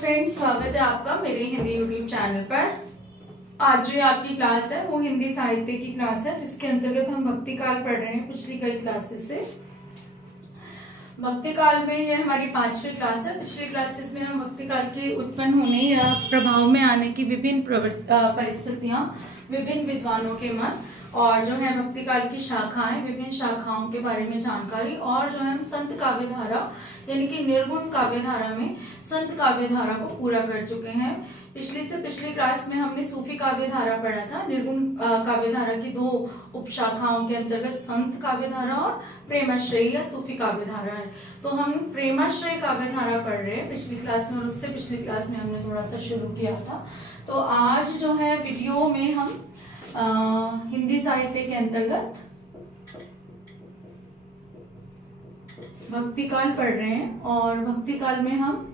Friends, स्वागत है आपका मेरे हिंदी यूट्यूब चैनल पर। आज जो आपकी क्लास है वो हिंदी साहित्य की क्लास है, जिसके अंतर्गत हम भक्ति काल पढ़ रहे हैं पिछली कई क्लासेस से। भक्ति काल में ये हमारी 5वीं क्लास है। पिछली क्लासेस में हम भक्ति काल के उत्पन्न होने या प्रभाव में आने की विभिन्न परिस्थितियां, विभिन्न विद्वानों के मत और जो है भक्ति काल की शाखाएं, विभिन्न शाखाओं के बारे में जानकारी और जो है हम संत काव्य धारा यानी कि निर्गुण काव्य धारा में संत काव्य धारा को पूरा कर चुके हैं। पिछली क्लास में हमने सूफी काव्य धारा पढ़ा था। निर्गुण काव्य धारा की 2 उपशाखाओं के अंतर्गत संत काव्य धारा और प्रेमाश्रयी या सूफी काव्य धारा है। तो हम प्रेमाश्रयी काव्य धारा पढ़ रहे हैं पिछली क्लास में, और उससे पिछली क्लास में हमने थोड़ा सा शुरू किया था। तो आज जो है वीडियो में हम हिंदी साहित्य के अंतर्गत भक्ति काल पढ़ रहे हैं, और भक्ति काल में हम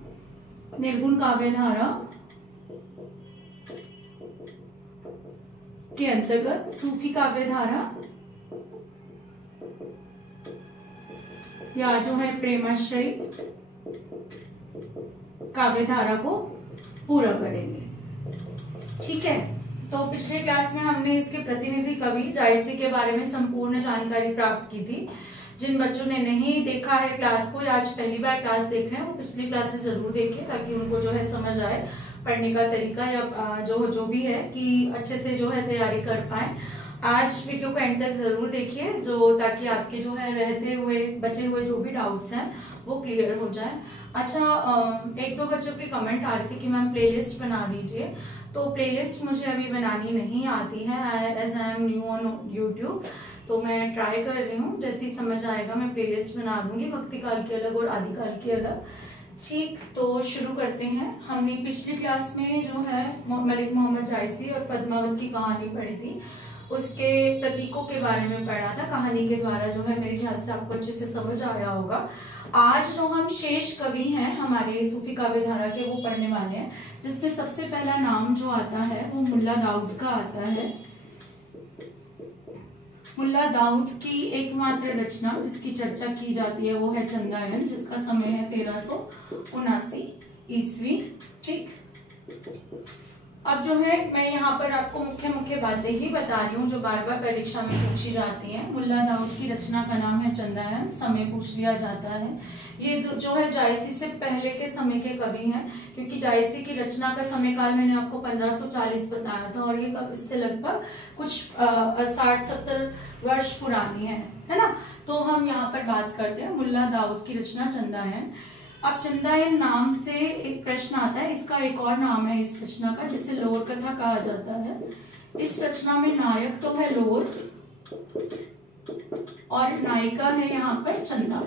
निर्गुण काव्य धारा के अंतर्गत सूफी काव्य धारा या जो है प्रेमाश्रयी काव्य धारा को पूरा करेंगे। ठीक है, तो पिछले क्लास में हमने इसके प्रतिनिधि कवि जायसी के बारे में संपूर्ण जानकारी प्राप्त की थी। जिन बच्चों ने नहीं देखा है क्लास को या आज पहली बार क्लास देख रहे हैं, वो पिछली क्लास से जरूर देखें ताकि उनको जो है समझ आए पढ़ने का तरीका या जो भी है कि अच्छे से जो है तैयारी कर पाए। आज वीडियो को एंड तक जरूर देखिए, जो ताकि आपके जो है रहते हुए बचे हुए जो भी डाउट्स हैं वो क्लियर हो जाए। अच्छा, 1-2 बच्चों की कमेंट आ रही थी कि मैम प्लेलिस्ट बना दीजिए। तो प्लेलिस्ट मुझे अभी बनानी नहीं आती है, as I am new on YouTube. तो मैं ट्राई कर रही हूँ, जैसे ही समझ आएगा मैं प्लेलिस्ट बना दूंगी, भक्ति काल की अलग और आदिकाल की अलग। ठीक, तो शुरू करते हैं। हमने पिछली क्लास में जो है मलिक मोहम्मद जायसी और पद्मावत की कहानी पढ़ी थी, उसके प्रतीकों के बारे में पढ़ा था। कहानी के द्वारा जो है मेरे ख्याल से आपको अच्छे से समझ आया होगा। आज जो हम शेष कवि हैं हमारे सूफी काव्य धारा के, वो पढ़ने वाले हैं, जिसमें सबसे पहला नाम जो आता है वो मुल्ला दाऊद का आता है। मुल्ला दाऊद की एकमात्र रचना जिसकी चर्चा की जाती है वो है चंदायन, जिसका समय है 1379 ईस्वी। ठीक, अब जो है मैं यहाँ पर आपको मुख्य बातें ही बता रही हूँ जो बार बार परीक्षा में पूछी जाती हैं। मुल्ला दाऊद की रचना का नाम है चंदायन। समय पूछ लिया जाता है। ये जो है जायसी से पहले के समय के कवि हैं, क्योंकि जायसी की रचना का समय काल मैंने आपको 1540 बताया था, और ये इससे लगभग कुछ 60-70 वर्ष पुरानी है ना। तो हम यहाँ पर बात करते हैं मुल्ला दाऊद की रचना चंदायन। अब चंदायन नाम से एक प्रश्न आता है, इसका एक और नाम है इस रचना का, जिसे लोर कथा कहा जाता है। इस रचना में नायक तो है लोर और नायिका है यहाँ पर चंदा।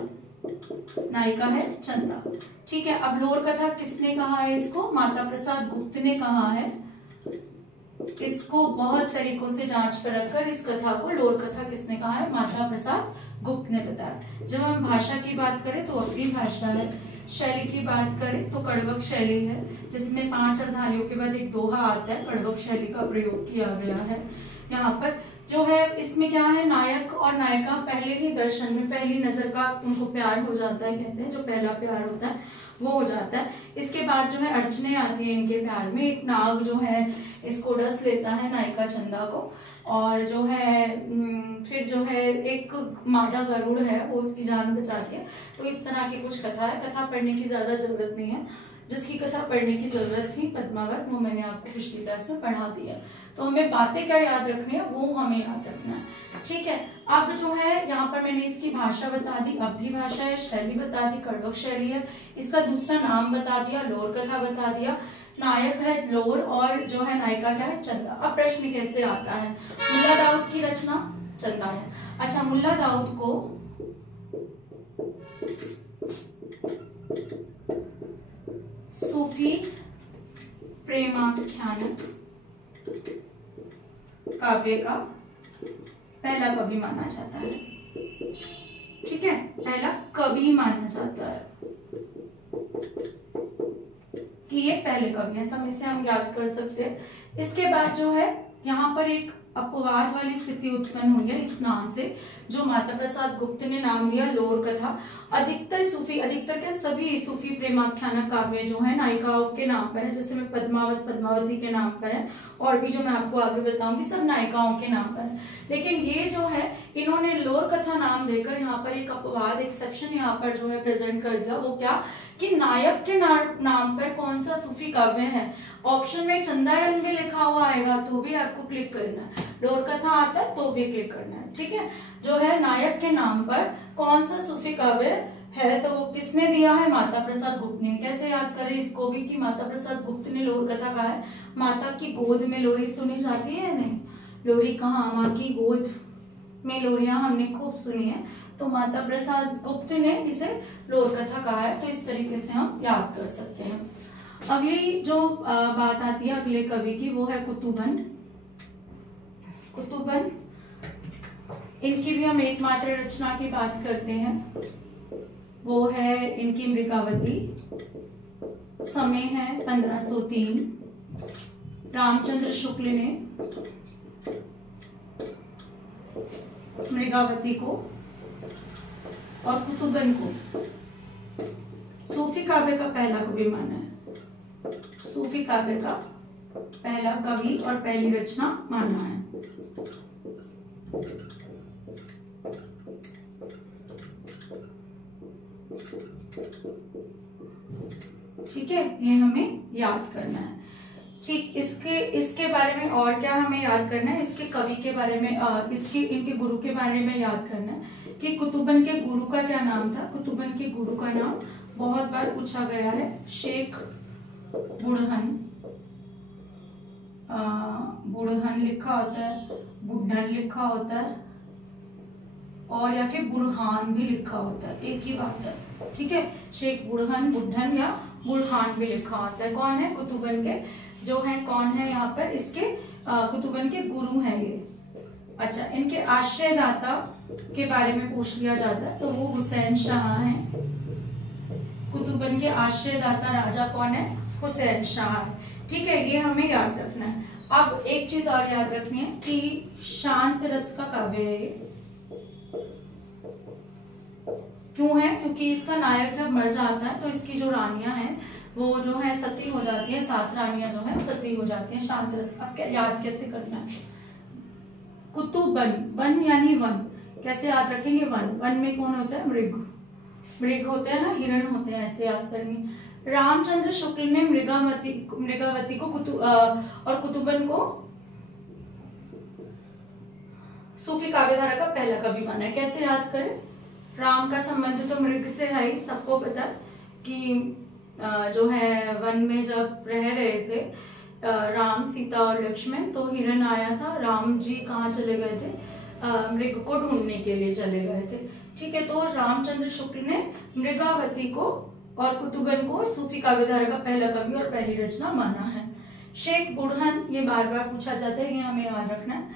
नायिका है चंदा। ठीक है, अब लोर कथा किसने कहा है? इसको माता प्रसाद गुप्त ने कहा है। इसको बहुत तरीकों से जांच परख कर इस कथा को लोर कथा किसने कहा है? माता प्रसाद गुप्त ने बताया। जब हम भाषा की बात करें तो अवधी भाषा है। शैली की बात करें तो कड़वक शैली है, जिसमें 5 अर्धालियों के बाद एक दोहा आता है। कड़वक शैली का प्रयोग किया गया है यहाँ पर। जो है इसमें क्या है, नायक और नायिका पहले ही दर्शन में, पहली नजर का उनको प्यार हो जाता है, कहते हैं जो पहला प्यार होता है वो हो जाता है। इसके बाद जो है अड़चने आती है इनके प्यार में। एक नाग जो है इसको डस लेता है नायिका चंदा को, और जो है फिर जो है एक मादा गरुड़ है वो उसकी जान बचाती है। तो इस तरह की कुछ कथा है। कथा पढ़ने की ज्यादा जरूरत नहीं है। जिसकी कथा पढ़ने की जरूरत थी पद्मावत, वो मैंने आपको पिछली क्लास में पढ़ा दिया। तो हमें बातें क्या याद रखनी है वो हमें याद रखना है। ठीक है, अब जो है यहाँ पर मैंने इसकी भाषा बता दी, अवधी भाषा है, शैली बता दी, कड़वक शैली है, इसका दूसरा नाम बता दिया, लोर कथा बता दिया, नायक है लोर और जो है नायिका क्या है? चंदा। अब प्रश्न कैसे आता है? मुल्ला दाऊद की रचना चंदा है। अच्छा, मुल्ला दाऊद को सूफी प्रेमाख्यान काव्य का पहला कवि माना जाता है। ठीक है, पहला कवि माना जाता है कि ये पहले कवि है। समय से हम याद कर सकते हैं। इसके बाद जो है यहाँ पर एक अपवाद वाली स्थिति उत्पन्न हुई है इस नाम से। जो माता प्रसाद गुप्त ने नाम दिया लोर कथा। अधिकतर क्या सभी सूफी प्रेमाख्यान काव्य जो है नायिकाओं के नाम पर है, जैसे मैं पद्मावती के नाम पर है, और भी जो मैं आपको आगे बताऊंगी सब नायिकाओं के नाम पर है। लेकिन ये जो है इन्होंने लोर कथा नाम देकर यहाँ पर एक अपवाद, एक्सेप्शन यहाँ पर जो है प्रेजेंट कर दिया। वो क्या कि नायक के नाम पर कौन सा सूफी काव्य है। ऑप्शन में चंदायल में लिखा हुआ आएगा तो भी आपको क्लिक करना है, लोर कथा आता है तो भी क्लिक करना है, ठीक है। जो है नायक के नाम पर कौन सा सूफी काव्य है तो वो किसने दिया है, माता प्रसाद गुप्त ने। कैसे याद करें इसको भी कि माता प्रसाद गुप्त ने लोर कथा कहा है। माता की गोद में लोरी सुनी जाती है नहीं, लोरी कहाँ, माँ की गोद में लोरियां हमने खूब सुनी है, तो माता प्रसाद गुप्त ने इसे लोर कथा कहा है। तो इस तरीके से हम याद कर सकते हैं। अगली जो बात आती है अगले कवि की वो है कुतुबन। कुतुबन इनकी भी हम एकमात्र रचना की बात करते हैं, वो है इनकी मृगावती। समय है 1503। रामचंद्र शुक्ल ने मृगावती को और कुतुबन को सूफी काव्य का पहला कवि माना है। सूफी काव्य का पहला कवि और पहली रचना माना है। ठीक है, ये हमें याद करना है। ठीक, इसके बारे में और क्या हमें याद करना है, इसके कवि के बारे में, इनके गुरु के बारे में याद करना है कि कुतुबन के गुरु का क्या नाम था। कुतुबन के गुरु का नाम बहुत बार पूछा गया है, शेख बुढ़न। बुढ़न लिखा होता है, बुढ़न लिखा होता है, और या फिर बुरहान भी लिखा होता है, एक ही बात है, ठीक है। शेख बुढ़न, बुढ़न या बुरहान भी लिखा होता है। कौन है, कुतुबन के जो है, कौन है यहाँ पर इसके कुतुबन के गुरु हैं ये। अच्छा, इनके आश्रयदाता के बारे में पूछ लिया जाता है तो वो हुसैन शाह हैं। कुतुबन के आश्रयदाता राजा कौन है, हुसैन शाह है, ठीक है। ये हमें याद रखना है। अब एक चीज और याद रखनी है कि शांत रस का काव्य है ये। क्यों है, क्योंकि इसका नायक जब मर जाता है तो इसकी जो रानियां हैं वो जो है सती हो जाती है, 7 रानियां जो है सती हो जाती है। शांत रस अब क्या याद कैसे करना है, कुतुबन, वन यानी वन, कैसे याद रखेंगे, वन में कौन होता है, मृग होते हैं ना, हिरण होते हैं, ऐसे याद करेंगे। रामचंद्र शुक्ल ने मृगावती को और कुतुबन को सूफी काव्यधारा का पहला कवि माना है। कैसे याद करें, राम का संबंध तो मृग से है ही, सबको पता कि जो है वन में जब रह रहे थे राम, सीता और लक्ष्मण, तो हिरण आया था। राम जी कहाँ चले गए थे, मृग को ढूंढने के लिए चले गए थे, ठीक है। तो रामचंद्र शुक्ल ने मृगावती को और कुतुबन को सूफी काव्यधारा का पहला कवि और पहली रचना माना है। शेख बुढ़न, ये बार बार पूछा जाता है, ये हमें याद रखना है।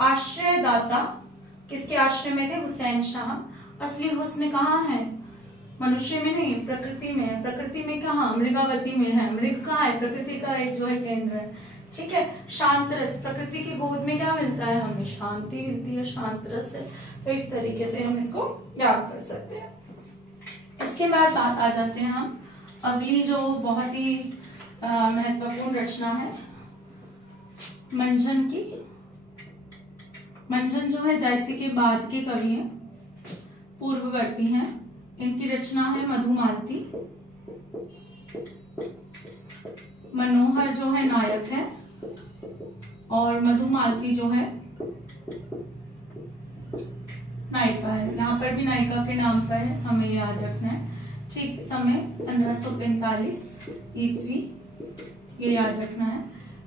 आश्रयदाता किसके आश्रय में थे, हुसैन शाह। असली हुस्न कहाँ है, मनुष्य में नहीं, प्रकृति में है। प्रकृति में कहाँ, मृगावती में है। मृग कहाँ है, प्रकृति का एक जो है केंद्र है, ठीक है। शांत रस, प्रकृति की गोद में क्या मिलता है, हमें शांति मिलती है, शांत रस से। तो इस तरीके से हम इसको याद कर सकते हैं। इसके बाद आ जाते हैं हम अगली जो बहुत ही महत्वपूर्ण रचना है, मंझन की। मंझन जो है जायसी के बाद के कवि हैं, पूर्ववर्ती हैं। इनकी रचना है मधुमालती। मनोहर जो है नायक है और मधुमालती जो है नायिका है। यहाँ पर भी नायिका के नाम पर है, हमें याद रखना है, ठीक। समय 1545 ईस्वी, ये याद रखना है।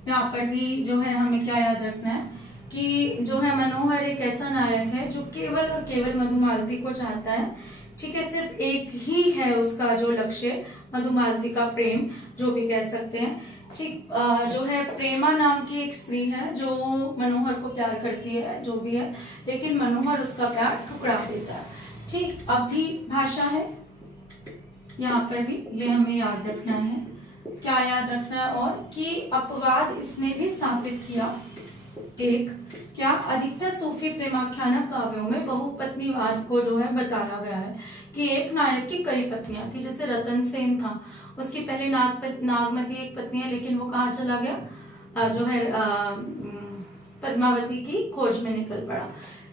यहाँ पर भी जो है हमें क्या याद रखना है कि जो है मनोहर एक ऐसा नायक है जो केवल और केवल मधुमालती को चाहता है, ठीक है। सिर्फ एक ही है उसका जो लक्ष्य, मधुमालती का प्रेम जो भी कह सकते हैं, ठीक। जो है प्रेमा नाम की एक स्त्री है जो मनोहर को प्यार करती है, जो भी है, लेकिन मनोहर उसका प्यार ठुकरा देता है, ठीक। अवधी भाषा है यहाँ पर भी, ये हमें याद रखना है। क्या याद रखना है, और कि अपवाद इसने भी स्थापित किया, एक, क्या अधिकतर सूफी प्रेमाख्यान काव्यों में बहुपत्नीवाद को जो है बताया गया है कि एक नायक की कई पत्नियां थी। जैसे रतन सेन था, उसकी पहले नागमती एक पत्नी है, लेकिन वो कहाँ चला गया, जो है पद्मावती की खोज में निकल पड़ा।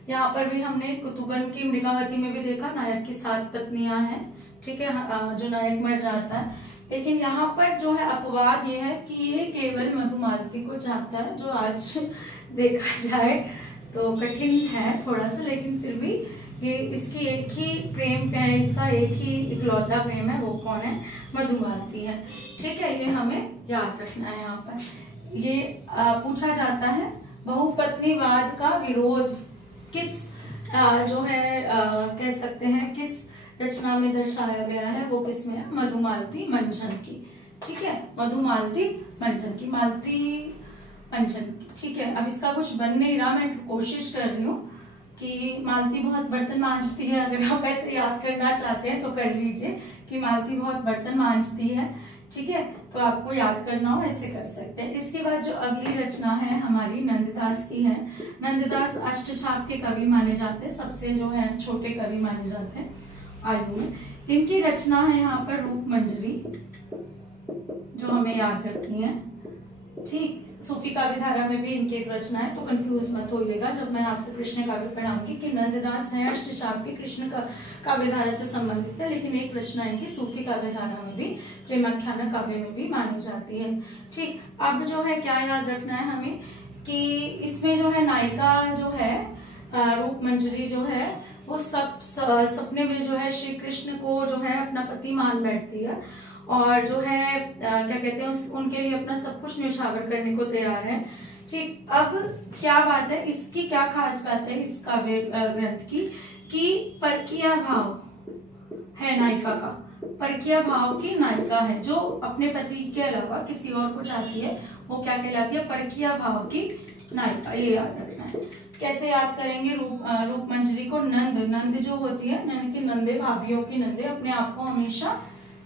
यहाँ पर भी हमने कुतुबन की मृगावती में भी देखा, नायक की 7 पत्नियां हैं, ठीक है, जो नायक मर जाता है। लेकिन यहाँ पर जो है अपवाद ये है कि ये केवल मधुमालती को चाहता है, जो आज देखा जाए तो कठिन है थोड़ा सा, लेकिन फिर भी ये इसकी एक ही प्रेम है, इसका एक ही इकलौता प्रेम है, वो कौन है, मधुमालती है। ठीक है, ये हमें याद रखना है। यहाँ पर ये पूछा जाता है बहुपत्नीवाद का विरोध किस जो है कह सकते हैं किस रचना में दर्शाया गया है, वो किसमें है, मधुमालती मंजन की। ठीक है, मधुमालती मंजन की, मालती मंजन की। ठीक है, अब इसका कुछ बन नहीं रहा, मैं कोशिश कर रही हूँ कि मालती बहुत बर्तन मांजती है। अगर आप ऐसे याद करना चाहते हैं तो कर लीजिए कि मालती बहुत बर्तन मांजती है। ठीक है, तो आपको याद करना हो ऐसे कर सकते हैं। इसके बाद जो अगली रचना है हमारी नंददास की है। नंददास अष्टछाप के कवि माने जाते हैं, सबसे जो है छोटे कवि माने जाते हैं आयु में। इनकी रचना है यहाँ पर रूप मंजरी, जो हमें याद रखनी है। ठीक, सूफी काव्य धारा में भी इनकी एक रचना है, तो कंफ्यूज मत होइएगा जब मैं आपको कृष्ण काव्य पढ़ाऊंगी कि नंददास है अष्टछाप की कृष्ण का काव्य धारा से संबंधित है, लेकिन एक रचना इनकी सूफी काव्य धारा में भी, प्रेमाख्यान काव्य में भी मानी जाती है। ठीक, अब जो है क्या याद रखना है हमें कि इसमें जो है नायिका जो है रूप मंजरी जो है वो सपने में जो है श्री कृष्ण को जो है अपना पति मान बैठती है, और जो है क्या कहते हैं उनके लिए अपना सब कुछ न्यौछावर करने को तैयार है। ठीक, अब क्या बात है, इसकी क्या खास बात है इस काव्य ग्रंथ की कि परकीय भाव है नायिका का, परकीय भाव की नायिका है, जो अपने पति के अलावा किसी और को चाहती है, वो क्या कहलाती है, परकीय भाव की नायिका। ये याद रखना है। कैसे याद करेंगे, रूप मंजरी को नंद जो होती है, नंद की नंदे, भाभियों की नंदे अपने आप को हमेशा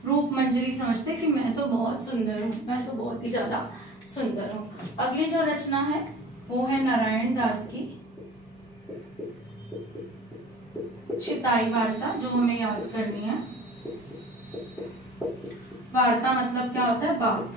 रूप मंजरी समझते कि मैं तो बहुत सुंदर हूँ, मैं तो बहुत ही ज्यादा सुंदर हूँ। अगली जो रचना है वो है नारायण दास की चिताई वार्ता, जो हमें याद करनी है। वार्ता मतलब क्या होता है, बात।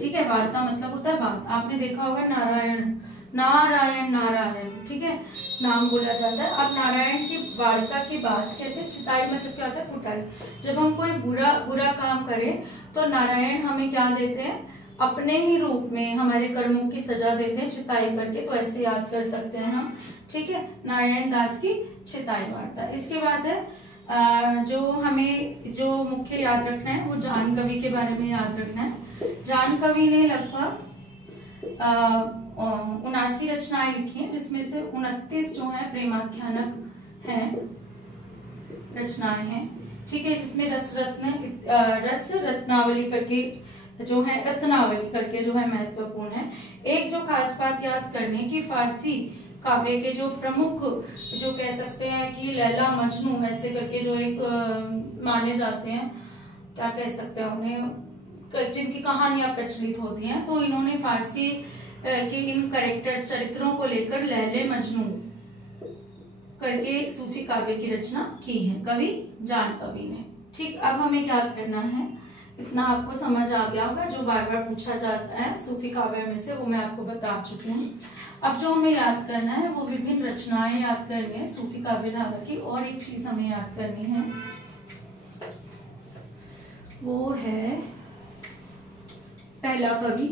ठीक है, वार्ता मतलब होता है बात। आपने देखा होगा नारायण नारायण नारायण, ठीक है, नाम बोला जाता है। अब नारायण की वार्ता की बात कैसे, चिताई मतलब क्या होता है, कुटाई। जब हम कोई बुरा काम करें तो नारायण हमें क्या देते हैं, अपने ही रूप में हमारे कर्मों की सजा देते हैं चिताई करके, तो ऐसे याद कर सकते हैं हम। ठीक है, नारायण दास की चिताई वार्ता। इसके बाद है जो हमें जो मुख्य याद रखना है वो जान कवि के बारे में याद रखना है। जान कवि ने लगभग 79 रचनाएं लिखी हैं, जिसमें से 29 जो है प्रेमाख्यानक हैं, रचनाएं हैं। ठीक है, जिसमें रस रत्नावली करके जो है, रत्नावली करके जो है महत्वपूर्ण है। एक जो खास बात याद करने की, फारसी काव्य के जो प्रमुख जो कह सकते हैं कि लैला मजनू ऐसे करके जो एक माने जाते हैं, क्या कह सकते हैं उन्हें, जिनकी कहानियां प्रचलित होती हैं, तो इन्होंने फारसी के इन कैरेक्टर्स चरित्रों को लेकर लैले मजनू करके सूफी काव्य की रचना की है, कवि जान कवि ने। ठीक, अब हमें क्या करना है, इतना आपको समझ आ गया होगा, जो बार बार पूछा जाता है सूफी काव्य में से वो मैं आपको बता चुकी हूँ। अब जो हमें याद करना है वो विभिन्न रचनाएं याद करनी है सूफी काव्य धारा की, और एक चीज हमें याद करनी है वो है पहला कवि।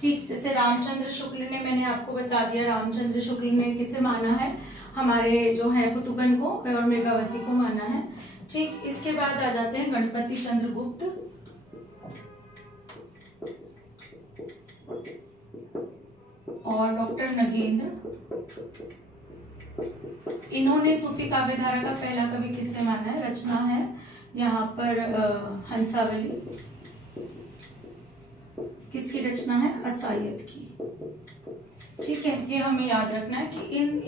ठीक, जैसे रामचंद्र शुक्ल ने, मैंने आपको बता दिया रामचंद्र शुक्ल ने किसे माना है, हमारे जो है कुतुबन को और मृगावती को माना है। ठीक, इसके बाद आ जाते हैं गणपति चंद्र गुप्त, और डॉक्टर नगेंद्र। इन्होंने सूफी काव्य धारा का पहला कवि किससे माना है, रचना है यहाँ पर हंसावली। किसकी रचना है, असायत की। ठीक है, ये हमें याद रखना है कि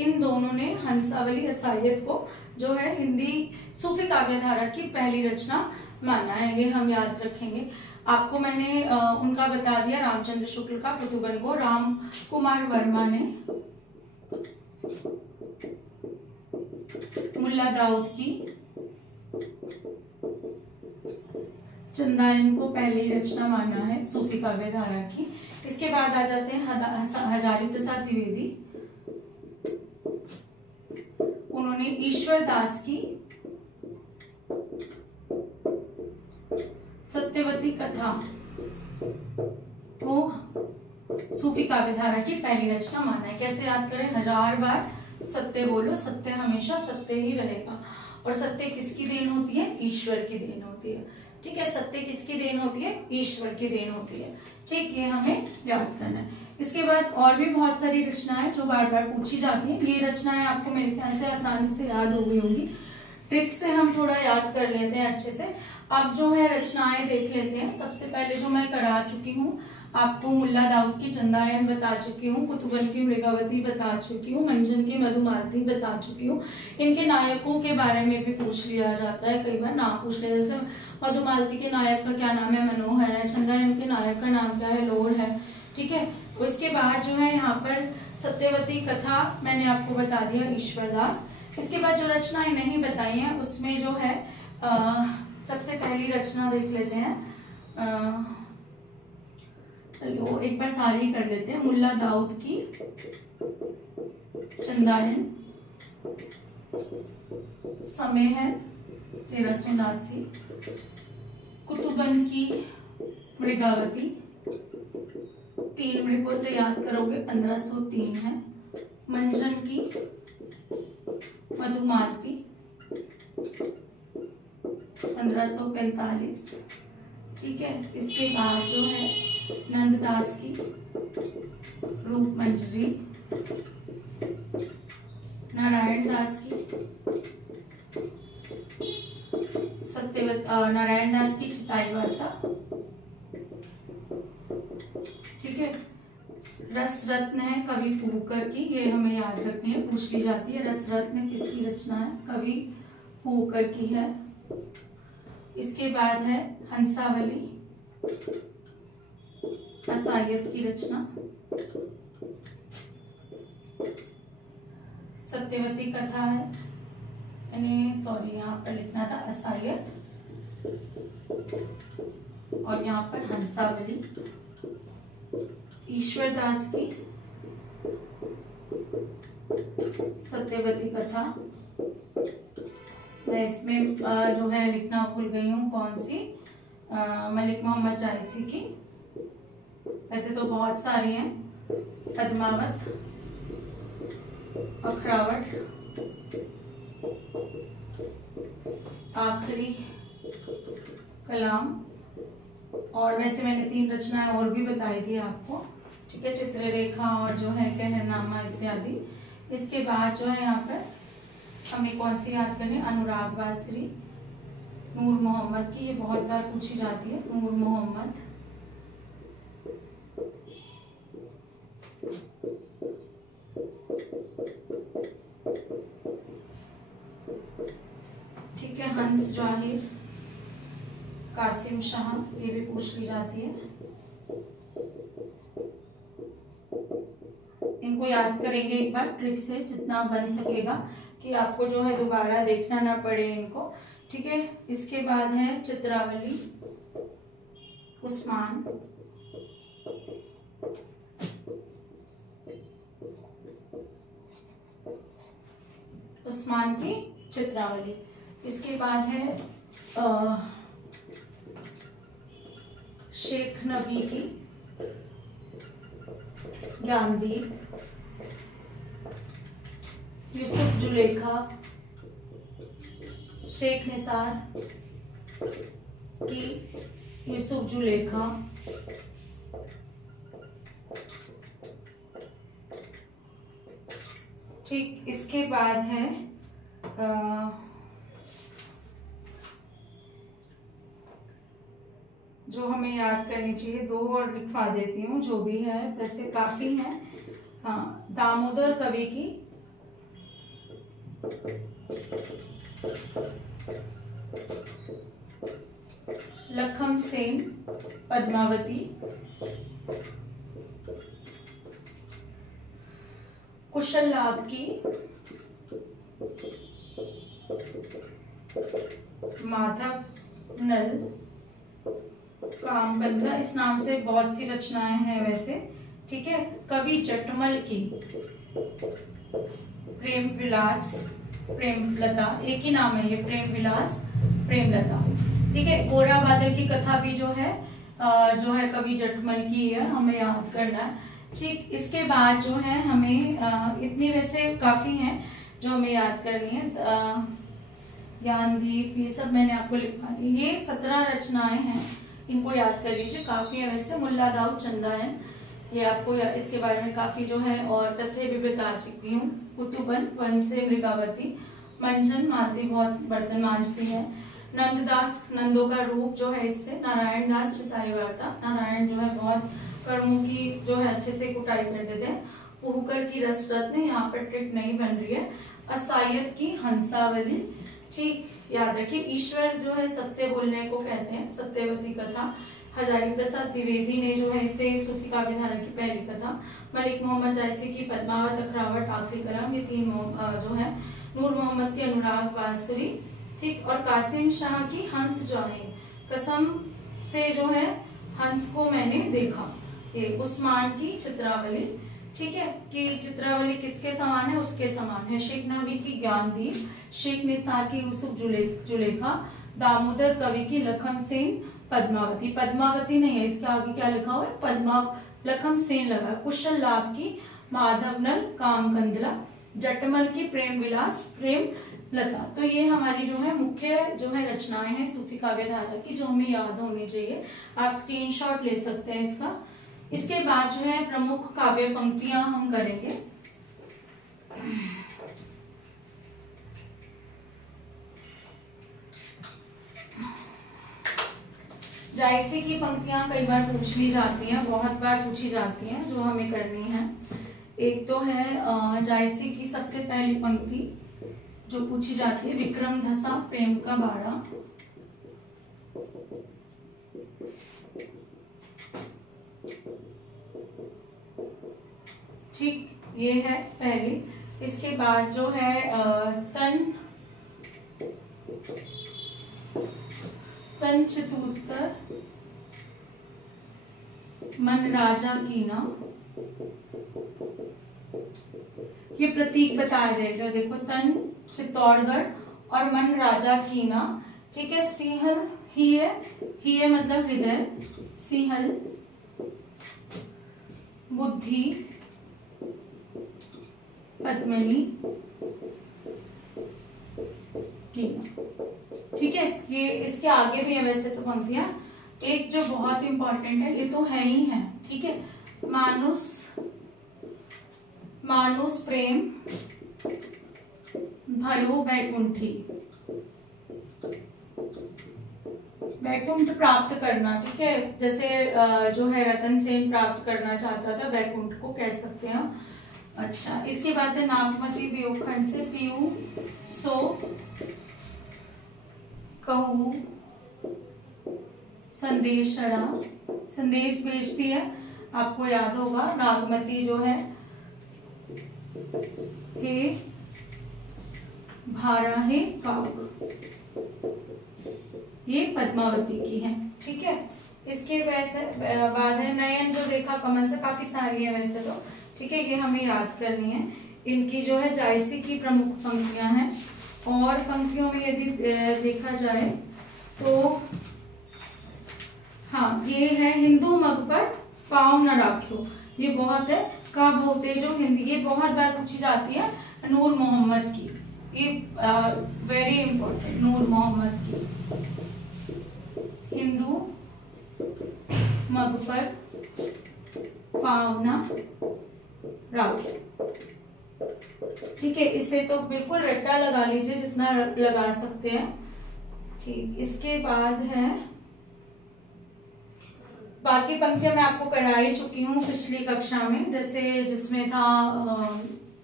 इन दोनों ने हंसावली असायत को जो है हिंदी सूफी काव्य धारा की पहली रचना माना है, ये हम याद रखेंगे। आपको मैंने उनका बता दिया, रामचंद्र शुक्ल का पुतुबन को राम कुमार वर्मा ने, मुल्ला दाऊद की चंदायन को पहली रचना माना है सूफी काव्य धारा की। इसके बाद आ जाते हैं हजारी प्रसाद द्विवेदी। उन्होंने ईश्वर दास की सत्यवती कथा को सूफी काव्य धारा की पहली रचना माना है। कैसे याद करें? 1000 बार सत्य बोलो, सत्य हमेशा सत्य ही रहेगा। और सत्य किसकी देन होती है? ईश्वर की देन होती है। ठीक है, सत्य किसकी देन होती है? ईश्वर की देन होती है। ठीक, ये हमें याद करना है। इसके बाद और भी बहुत सारी रचनाएं जो बार बार पूछी जाती हैं। ये रचनाएं आपको मेरे ख्याल से आसानी से याद हो गई होंगी। ट्रिक से हम थोड़ा याद कर लेते हैं अच्छे से। अब जो है रचनाएं देख लेते हैं। सबसे पहले जो मैं करा चुकी हूँ आपको, मुल्ला दाऊद की चंदायन बता चुकी हूँ, कुतुबन की मृगावती बता चुकी हूँ, मंजन की मधुमालती बता चुकी हूँ। इनके नायकों के बारे में भी पूछ लिया जाता है, कई बार नाम पूछ लिया, जैसे मधुमालती के नायक का क्या नाम है? मनोहर है। चंदायन के नायक का नाम क्या है? लोर है। ठीक है, उसके बाद जो है यहाँ पर सत्यवती कथा मैंने आपको बता दिया, ईश्वर दास। इसके बाद जो रचनाएं नहीं बताई हैं उसमें जो है सबसे पहली रचना देख लेते हैं। चलो एक बार सारी कर लेते हैं। मुल्ला दाऊद की चंदायन, समय है 1379। कुतुबन की मृगावती, 3 मृगों से याद करोगे 1503 है। मंजन की मधुमालती 1545। ठीक है, इसके बाद जो है नंददास की रूप मंजरी, नारायण दास की नारायण दास की चिताई वार्ता। ठीक है, रस रत्न है कवि पुहकर की, ये हमें याद रखनी है, पूछ ली जाती है। रस रत्न किसकी रचना है? कवि पुहकर की है। इसके बाद है हंसावली, असायत की रचना। सत्यवती कथा है, यानी सॉरी यहाँ पर लिखना था असायत, और यहाँ पर हंसावली। ईश्वर दास की सत्यवती कथा। मैं इसमें जो है लिखना भूल गई हूँ, कौन सी? मलिक मोहम्मद जायसी की। वैसे तो बहुत सारी हैं, पद्मावत, अखरावट, आखिरी कलाम, और वैसे मैंने 3 रचनाएं और भी बताई थी आपको। ठीक है, चित्ररेखा और जो है कहरनामा इत्यादि। इसके बाद जो है यहाँ पर हमें कौन सी याद करनी? अनुराग बासरी, नूर मोहम्मद की, ये बहुत बार पूछी जाती है, नूर मोहम्मद। ठीक है, हंस जाहिर, कासिम शाह, ये भी पूछ ली जाती है। इनको याद करेंगे एक बार ट्रिक से, जितना बन सकेगा, कि आपको जो है दोबारा देखना ना पड़े इनको। ठीक है, इसके बाद है चित्रावली, उस्मान, उस्मान की चित्रावली। इसके बाद है शेख नबी की ज्ञानदीप, यूसुफ जुलेखा, शेख निसार की यूसुफ जुलेखा। ठीक, इसके बाद है जो हमें याद करनी चाहिए, 2 और लिखवा देती हूँ, जो भी है, वैसे काफी है। हाँ, दामोदर कवि की लखम सेन पद्मावती, कुशल लाभ की, माधव नल, कामगंधा, इस नाम से बहुत सी रचनाएं हैं वैसे, ठीक है। कवि जटमल की प्रेम विलास प्रेमलता, एक ही नाम है ये, प्रेम विलास प्रेमलता, ठीक है। गोरा बादल की कथा भी जो है कवि जटमल की है, हमें याद करना है, ठीक। इसके बाद जो है हमें इतनी वैसे काफी हैं जो हमें याद करनी है। ज्ञानदीप, ये सब मैंने आपको लिखवा दी, ये 17 रचनाएं हैं, इनको याद कर लीजिए, काफी है वैसे। मुल्ला दाऊद चंदा है, ये आपको इसके बारे में काफी जो है और तथ्य भी बता चुकी हूँ। कुतुबन, वन से मृगावती, मंजन, माती बहुत बर्तन मांजती है। नंददास, नंदों का रूप जो है इससे। नारायण दास, चिताई वार्ता, नारायण जो है बहुत कर्मों की जो है अच्छे से कुटाई करते थे। पुहकर की रस रत्न, यहाँ पर ट्रिक नहीं बन रही है। असायत की हंसावली, ठीक, याद रखिए। ईश्वर जो है सत्य बोलने को कहते हैं, सत्यवती कथा। हजारी प्रसाद द्विवेदी ने जो है इसे सूफी काव्य धारा की पहली कथा। मलिक मोहम्मद जायसी की पद्मावत, अखरावट, आखिरी कलाम, ये 3 जो है। नूर मोहम्मद की अनुराग बांसुरी, ठीक। और कासिम शाह की हंस जाए, कसम से जो है हंस को मैंने देखा। ये उस्मान की चित्रावली, ठीक है, कि चित्रावली किसके समान है, उसके समान है। शेख नबी की ज्ञानदीप, शेख निसार की यूसुफ जुलेखा, दामोदर कवि की लखम सेन पद्मावती, पद्मावती नहीं है, इसके आगे क्या लिखा हुआ है, लखम सेन लगा। कुशल लाभ की माधवनल कामगंधला, जटमल की प्रेम विलास प्रेम लता। तो ये हमारी जो है मुख्य जो है रचनाएं हैं सूफी काव्य धारा की, जो हमें याद होनी चाहिए। आप स्क्रीनशॉट ले सकते हैं इसका। इसके बाद जो है प्रमुख काव्य पंक्तियां हम करेंगे। जायसी की पंक्तियां कई बार पूछ ली जाती हैं, बहुत बार पूछी जाती हैं, जो हमें करनी है। एक तो है जायसी की सबसे पहली पंक्ति जो पूछी जाती है, विक्रम धसा प्रेम का बाड़ा, ठीक, ये है पहली। इसके बाद जो है तन चितूतर मन राजा कीना, ये प्रतीक बताया जाएगा, देखो, तन चित्तौड़गढ़ और मन राजा कीना, ठीक है। सिंहल ही है मतलब हृदय, सिंहल बुद्धि पद्मनी कीना, ठीक है। ये इसके आगे भी है वैसे तो पंक्तियां। एक जो बहुत इंपॉर्टेंट है, ये तो है ही है, ठीक है, मानुस प्रेम भयो बैकुंठी, बैकुंठ प्राप्त करना, ठीक है। जैसे जो है रतन सेन प्राप्त करना चाहता था बैकुंठ को, कह सकते हैं। अच्छा, इसके बाद है नागमती वियोग खंड से, पीयू सो कहू संदेशड़ा, संदेश भेजती है, आपको याद होगा। नागमती जो है हे भारा है काग, ये पद्मावती की है, ठीक है। इसके बाद है नयन जो देखा कमल से, काफी सारी है वैसे तो, ठीक है, ये हमें याद करनी है। इनकी जो है जायसी की प्रमुख पंक्तियां हैं। और पंक्तियों में यदि देखा जाए तो हाँ, ये है हिंदू मग पर पाँव न राखियो, ये बहुत है। कब होते जो हिंदी, ये बहुत बार पूछी जाती है, नूर मोहम्मद की, ये वेरी इंपॉर्टेंट, नूर मोहम्मद की, हिंदू मग पर पाँव न राखियो, ठीक है। इसे तो बिल्कुल रट्टा लगा लीजिए जितना लगा सकते हैं, ठीक। इसके बाद है बाकी पंक्तियां मैं आपको करा ही चुकी हूँ पिछली कक्षा में, जैसे जिसमें था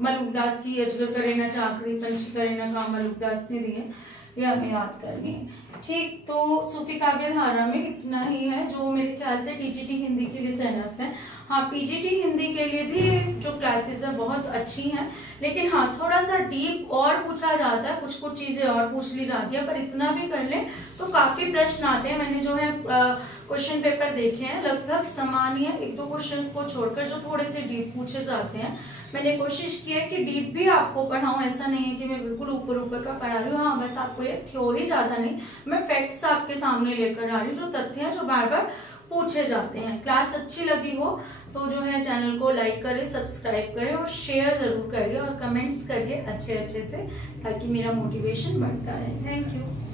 मलुकदास की अजगर करे न चाकरी पंछी करे न काम, मलुकदास ने दी है। ये हमें याद करनी है। ठीक, तो सूफी काव्य धारा में इतना ही है जो मेरे ख्याल से टीजीटी हिंदी के लिए तैनात है। हाँ, पीजीटी हिंदी के लिए भी जो क्लासेस है बहुत अच्छी हैं, लेकिन हाँ थोड़ा सा डीप और पूछा जाता है, कुछ कुछ चीजें और पूछ ली जाती है, पर इतना भी कर लें तो काफी प्रश्न आते हैं। मैंने जो है क्वेश्चन पेपर देखे हैं, लगभग समान ही है, एक दो क्वेश्चंस को छोड़कर जो थोड़े से डीप पूछे जाते हैं। मैंने कोशिश की है कि डीप भी आपको पढ़ाऊं, ऐसा नहीं है कि मैं बिल्कुल ऊपर ऊपर का पढ़ा रही हूँ। हाँ, बस आपको ये थ्योरी ज्यादा नहीं, मैं फैक्ट्स आपके सामने लेकर आ रही हूँ, जो तथ्य हैं जो बार बार पूछे जाते हैं। क्लास अच्छी लगी हो तो जो है चैनल को लाइक करें, सब्सक्राइब करें और शेयर जरूर करिए और कमेंट्स करिए अच्छे अच्छे से, ताकि मेरा मोटिवेशन बढ़ता रहे। Thank you.